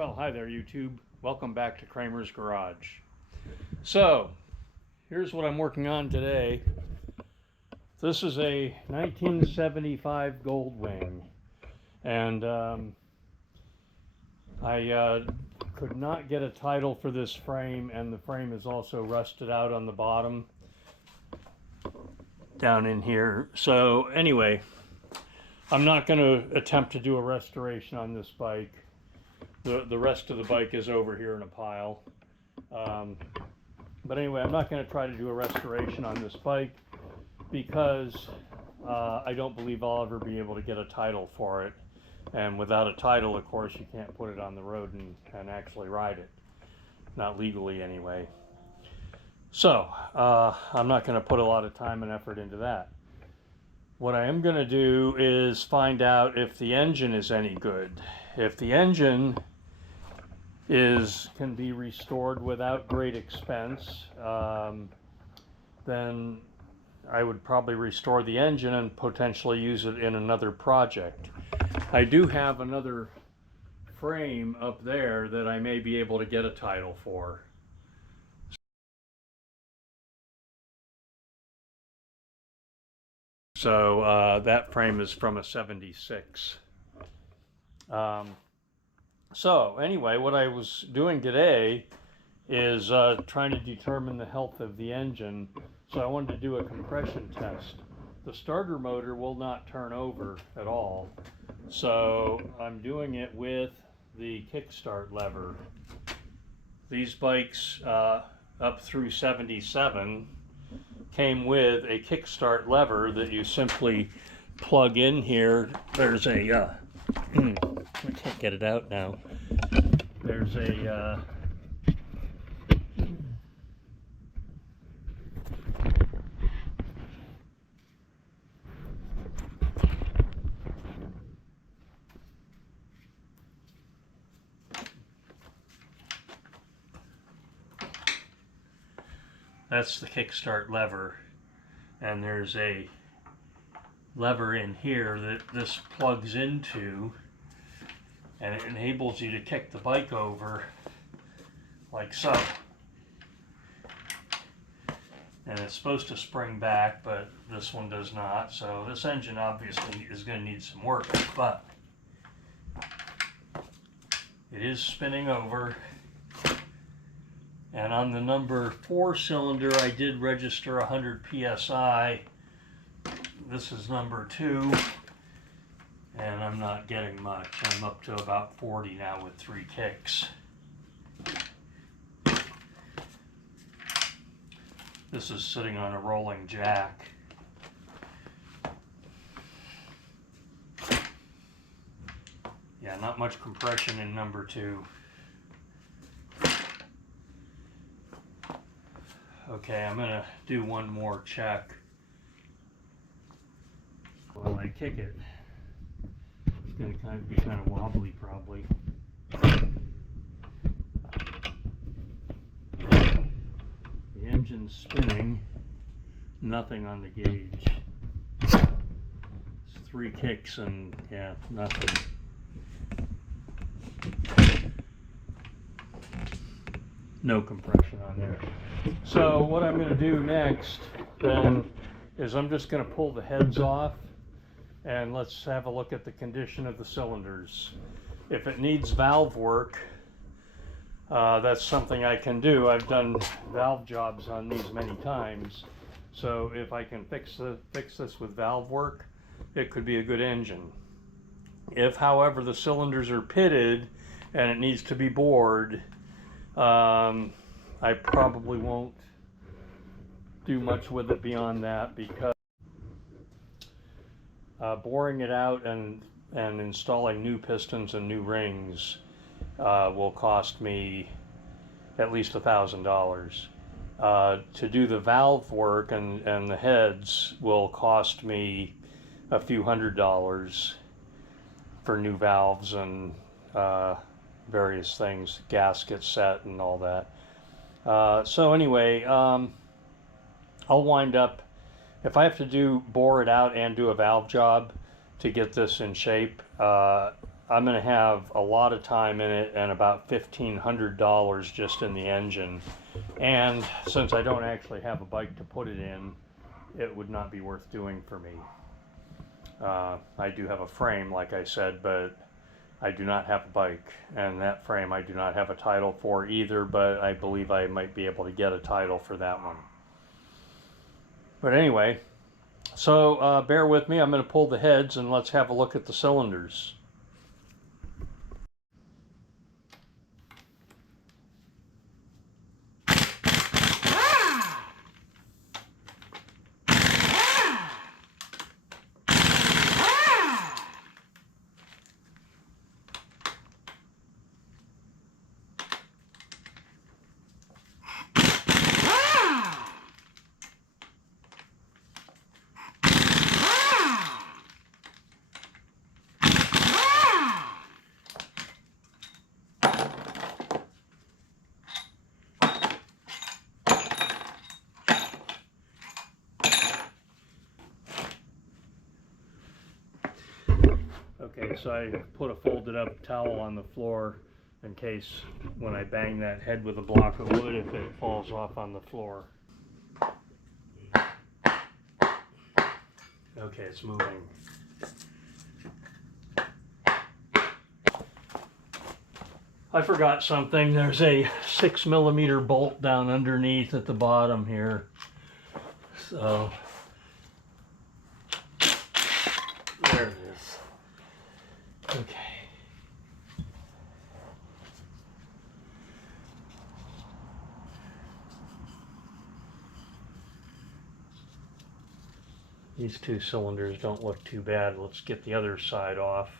Well, hi there, YouTube. Welcome back to Kramer's Garage. So, here's what I'm working on today. This is a 1975 Goldwing, and I could not get a title for this frame, and the frame is also rusted out on the bottom down in here. So anyway, I'm not going to attempt to do a restoration on this bike. The rest of the bike is over here in a pile. But anyway, I'm not going to try to do a restoration on this bike because I don't believe I'll ever be able to get a title for it. And without a title, of course, you can't put it on the road and actually ride it. Not legally, anyway. So, I'm not going to put a lot of time and effort into that. What I am going to do is find out if the engine is any good. If the engine can be restored without great expense, then I would probably restore the engine and potentially use it in another project. I do have another frame up there that I may be able to get a title for. So that frame is from a 76. So anyway, what I was doing today is trying to determine the health of the engine. So I wanted to do a compression test. The starter motor will not turn over at all. So I'm doing it with the kickstart lever. These bikes up through 77 came with a kickstart lever that you simply plug in here. There's a I can't get it out now. There's a that's the kickstart lever, and there's a lever in here that this plugs into, and it enables you to kick the bike over like so. And it's supposed to spring back, but this one does not. So this engine obviously is going to need some work, but it is spinning over. And on the number 4 cylinder, I did register 100 psi. This is number 2, and I'm not getting much. I'm up to about 40 now with 3 kicks. This is sitting on a rolling jack. Yeah, not much compression in number 2. Okay, I'm gonna do one more check while I kick it. It's gonna be kind of wobbly probably. The engine's spinning, nothing on the gauge. It's 3 kicks and yeah, nothing. No compression on there. So what I'm going to do next then is I'm just going to pull the heads off and let's have a look at the condition of the cylinders. If it needs valve work, that's something I can do. I've done valve jobs on these many times. So if I can fix this with valve work, it could be a good engine. If, however, the cylinders are pitted and it needs to be bored, I probably won't do much with it beyond that, because boring it out and installing new pistons and new rings will cost me at least $1,000. To do the valve work and the heads will cost me a few $100s for new valves and various things, gasket set and all that. So anyway, I'll wind up, if I have to bore it out and do a valve job to get this in shape, I'm going to have a lot of time in it and about $1,500 just in the engine. And since I don't actually have a bike to put it in, it would not be worth doing for me. I do have a frame, like I said, but I do not have a bike, and that frame I do not have a title for either, but I believe I might be able to get a title for that one. But anyway, so bear with me. I'm going to pull the heads and let's have a look at the cylinders. Okay, so I put a folded up towel on the floor in case when I bang that head with a block of wood, if it falls off on the floor. Okay, it's moving. I forgot something. There's a 6mm bolt down underneath at the bottom here. So there it is. Okay. These two cylinders don't look too bad. Let's get the other side off.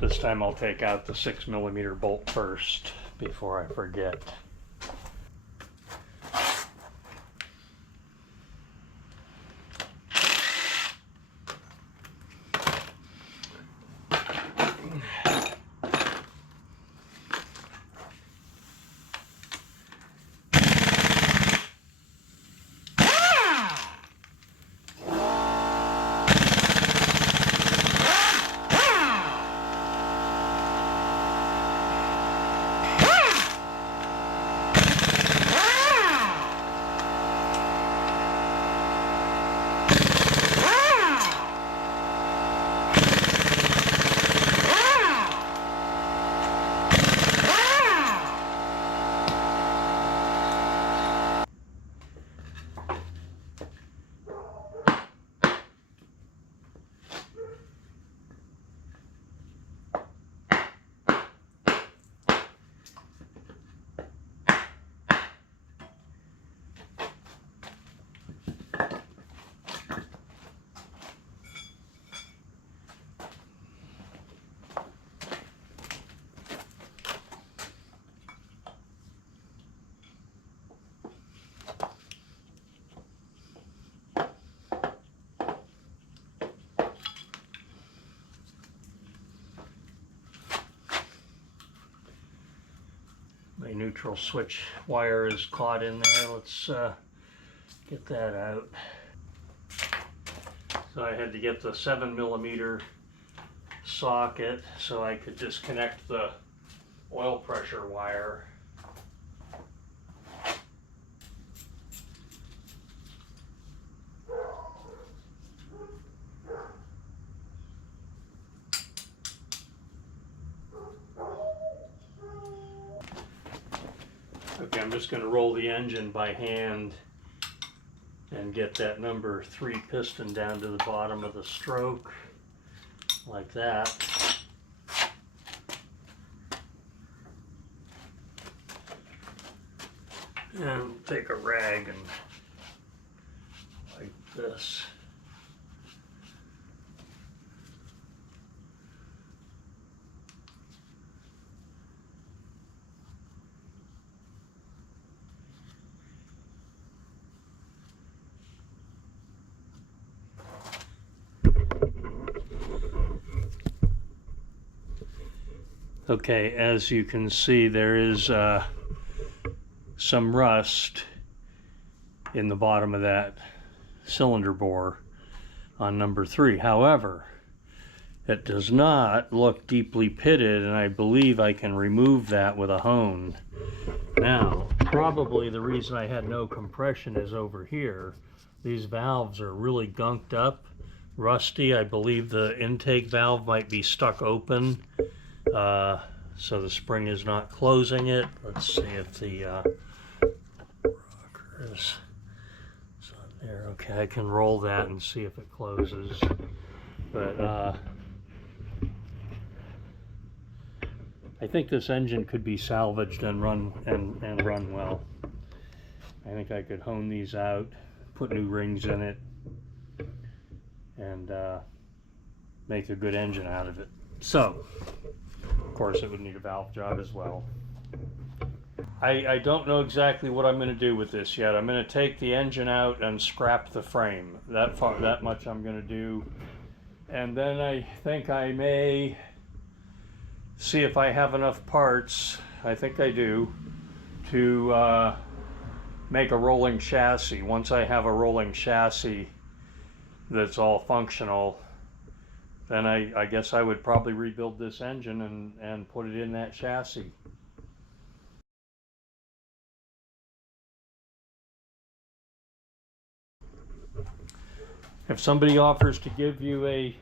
This time I'll take out the 6mm bolt first before I forget. My neutral switch wire is caught in there. Let's get that out. So I had to get the 7mm socket so I could disconnect the oil pressure wire. Okay, I'm just going to roll the engine by hand and get that number 3 piston down to the bottom of the stroke, like that. And take a rag and like this. Okay, as you can see, there is some rust in the bottom of that cylinder bore. on number 3. However, it does not look deeply pitted, and I believe I can remove that with a hone. Now, probably the reason I had no compression is over here. These valves are really gunked up, rusty. I believe the intake valve might be stuck open, so the spring is not closing it. Let's see if the rocker is on there. Okay, I can roll that and see if it closes. But I think this engine could be salvaged and run well. I think I could hone these out, put new rings in it, and make a good engine out of it. So, of course, it would need a valve job as well. I don't know exactly what I'm going to do with this yet. I'm going to take the engine out and scrap the frame. That much I'm going to do. And then I think I may see if I have enough parts, I think I do, to make a rolling chassis. Once I have a rolling chassis that's all functional, then I guess I would probably rebuild this engine and put it in that chassis. If somebody offers to give you a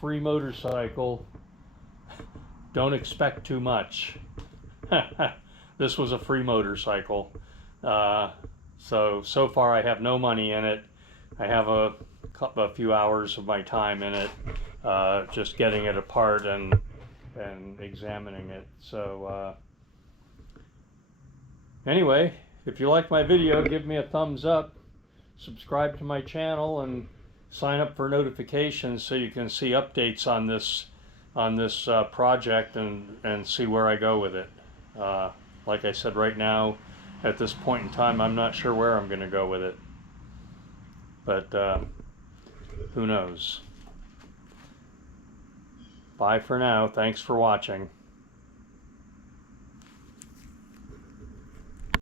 free motorcycle, don't expect too much. This was a free motorcycle. So far I have no money in it. I have a few hours of my time in it, just getting it apart and examining it. So anyway, if you like my video, give me a thumbs up, subscribe to my channel, and sign up for notifications so you can see updates on this project and see where I go with it. Like I said, right now, at this point in time, I'm not sure where I'm going to go with it. But who knows? Bye for now. Thanks for watching.